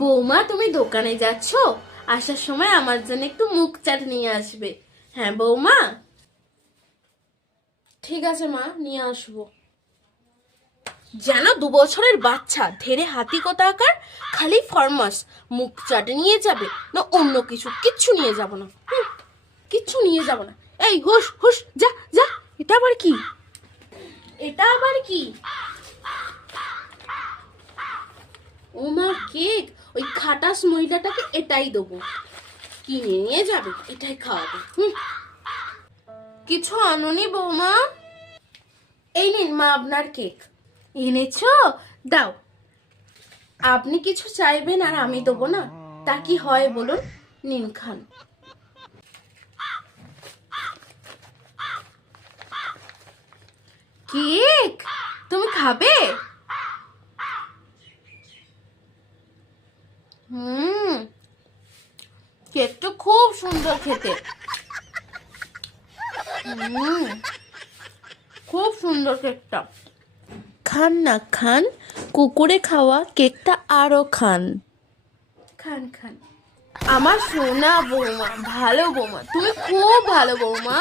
বৌমা, তুমি দোকানে যাচ্ছ? আসার সময় আমার জন্য একটু মুখ চাট নিয়ে আসবে। হ্যাঁ বৌমা, ঠিক আছে মা, নিয়ে আসবো। যেন 2 বছরের বাচ্চা, ধেরে হাতি কোথাকার, খালি ফরমাস মুখ চাট নিয়ে যাবে না অন্য কিছু। কিচ্ছু নিয়ে যাব না, কিচ্ছু নিয়ে যাব না। এই হুশ হুশ, যা যা। এটা আবার কি? এটা আবার কি? ও মা, কেক! ওই খাটাস মহিলাটাকে এটাই দেবো, কিনে নিয়ে যাবে, এটাই খাওয়াবে। কিছু আনোনি বৌমা? এই নিন মা আপনার কেক। এনেছো? দাও। আপনি কিছু চাইবেন আর আমি দেবো না, তা কি হয় বলুন? নিন, খান। কেক তুমি খাবে? হুম, কেকটা খুব সুন্দর খেতে। হুম, খুব সুন্দর কেকটা। খান না, খান। কুকুরে খাওয়া কেকটা আরো খান। খান খান। আমার সোনা বৌমা, ভালো বৌমা, তুমি খুব ভালো বৌমা।